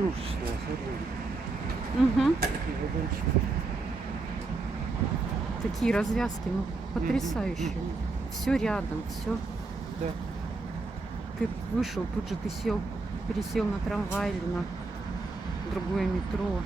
игрушечная, смотри. Угу. Такие вагончики. Такие развязки, ну, потрясающие. Все рядом, все. Да. Ты вышел, тут же ты сел, пересел на трамвай или на другое метро.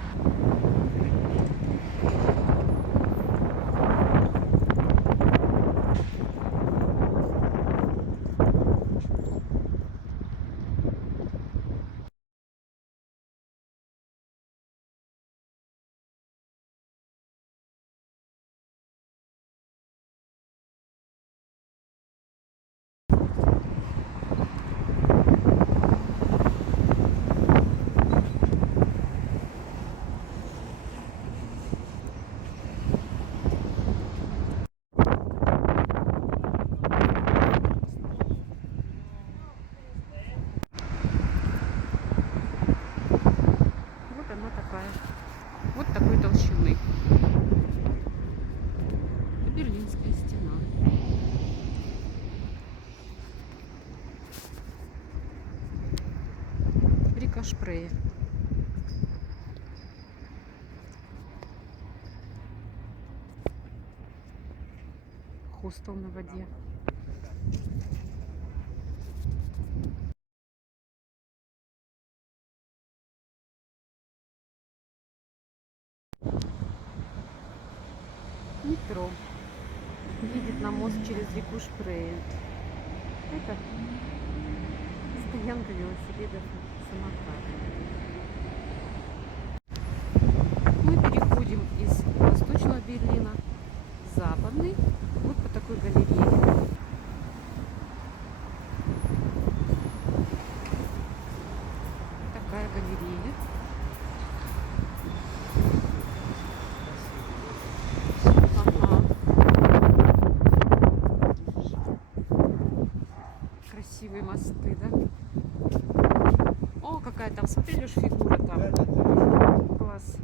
Вот она такая. Вот такой толщины. Берлинская стена. Река Шпрее. Хостел на воде. Метро. Едет на мост через реку Шпрее. Это стоянка велосипедов и самокатов. Мы переходим из восточного Берлина в западный. Вот по такой галерее. Такая галерея. Красивые мосты, да? О, какая там, смотри, Лёш, фигура там. Класс.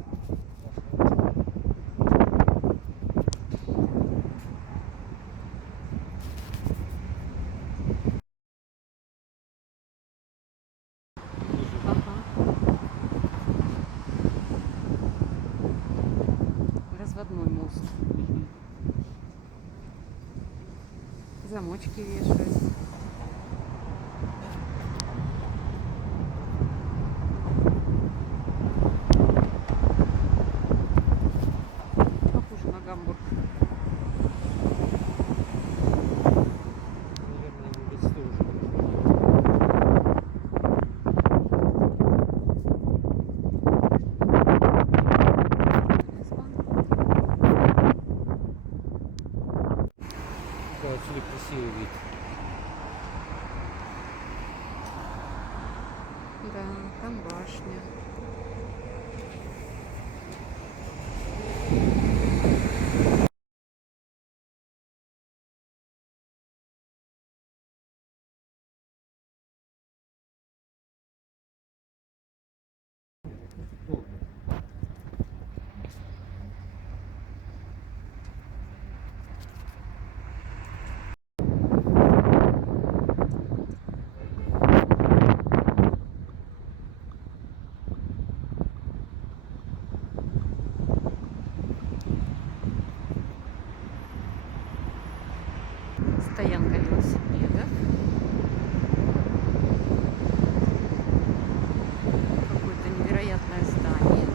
Разводной мост. Замочки вешают. Похоже на Гамбург. Наверное, улиц тоже. Да, отсюда красивый вид. Да, там башня. Стоянка велосипедов. Какое-то невероятное здание.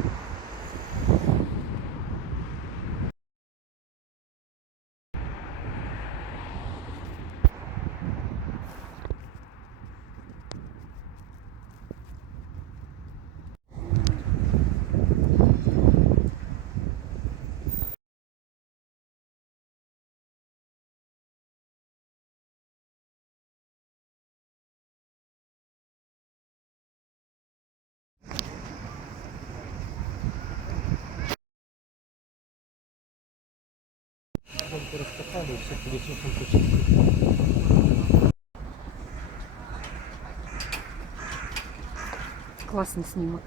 Только раскопали и все пылесосом почистили. Классный снимок.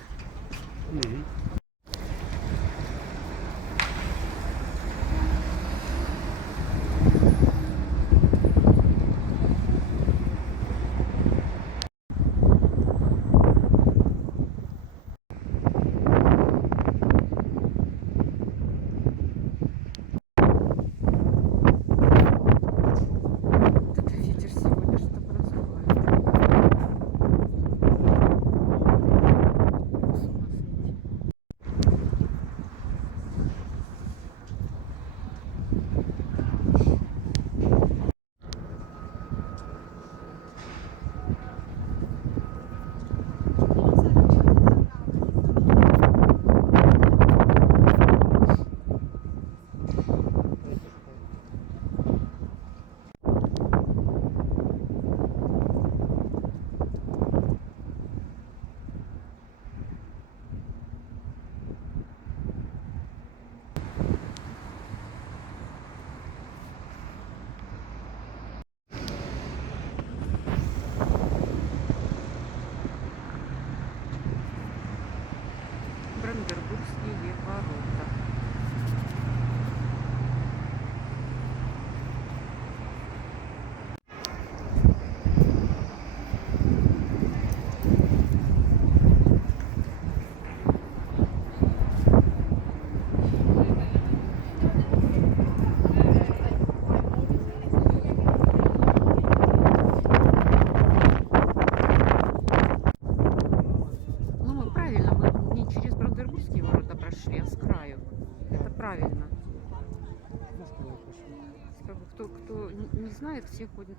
кто не знает, все ходят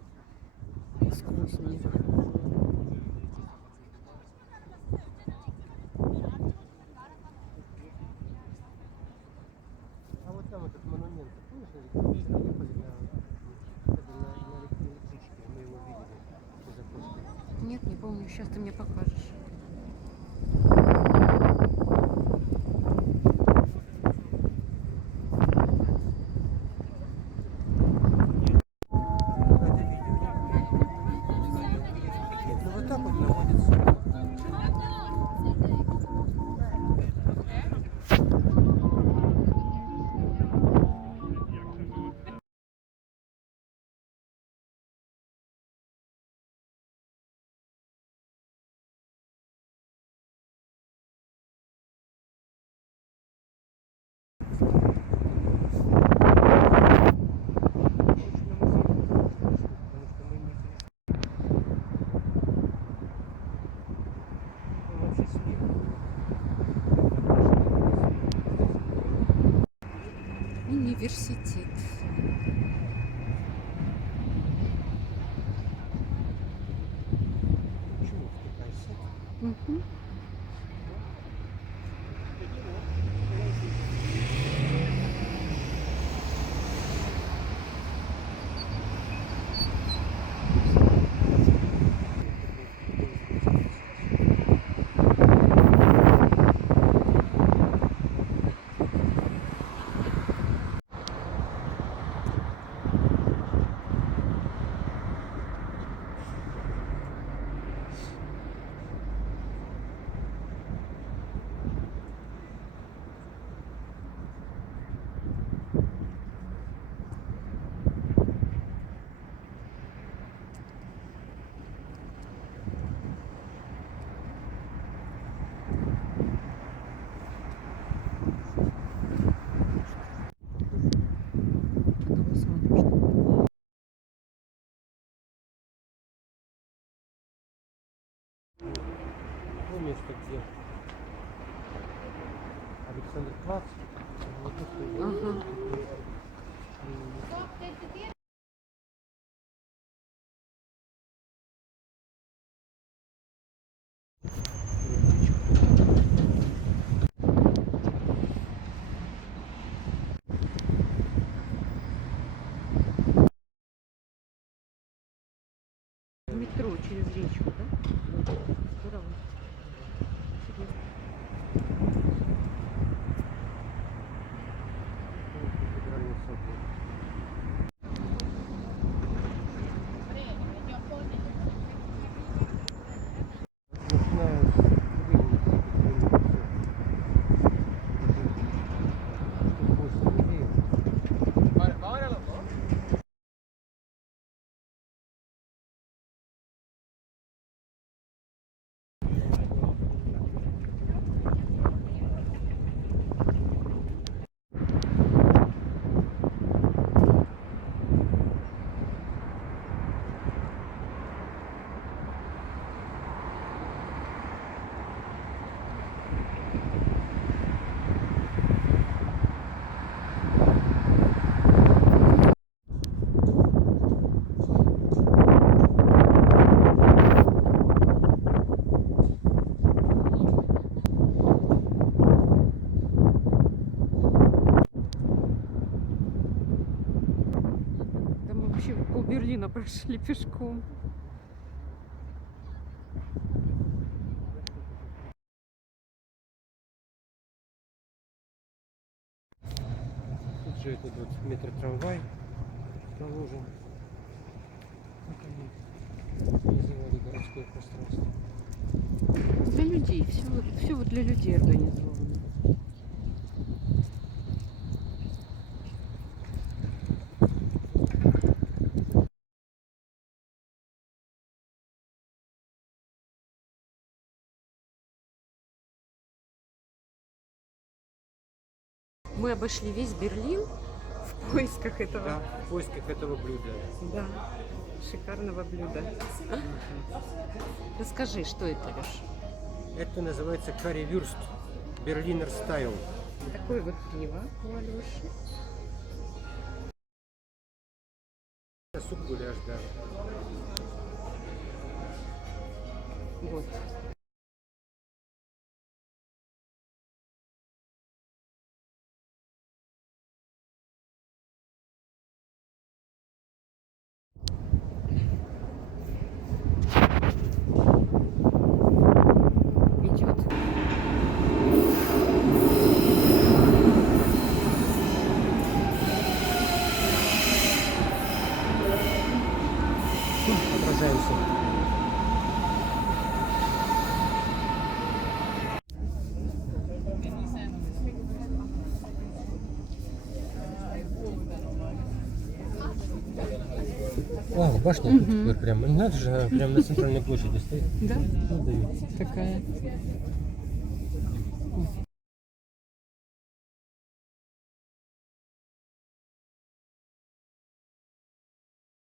сквозь них. А вот там этот монумент, помнишь, на электричке, мы его видели за Костей. Нет, не помню. Сейчас ты мне покажешь. Ну вот так вот находится. Университет. Почему втыкайся? Угу. То место, где Александр Плац, вот это Ага. Метро через речку, да? Здорово. Вообще пол Берлина прошли пешком. Тут же этот вот метро-трамвай проложен. Как они называли городское пространство. Для людей. Все вот для людей организовано. Мы обошли весь Берлин в поисках этого. Да, в поисках этого блюда. Да, шикарного блюда. Расскажи, что это, Леш? Это называется карри-вюрст, берлинер стайл. Такое вот пиво у Алёши. часу гуляш, да. Вот. Идет. Отражаемся. О, башня тут теперь прям. Надо же, прям на центральной площади стоит. Да? Ну, дают. Такая.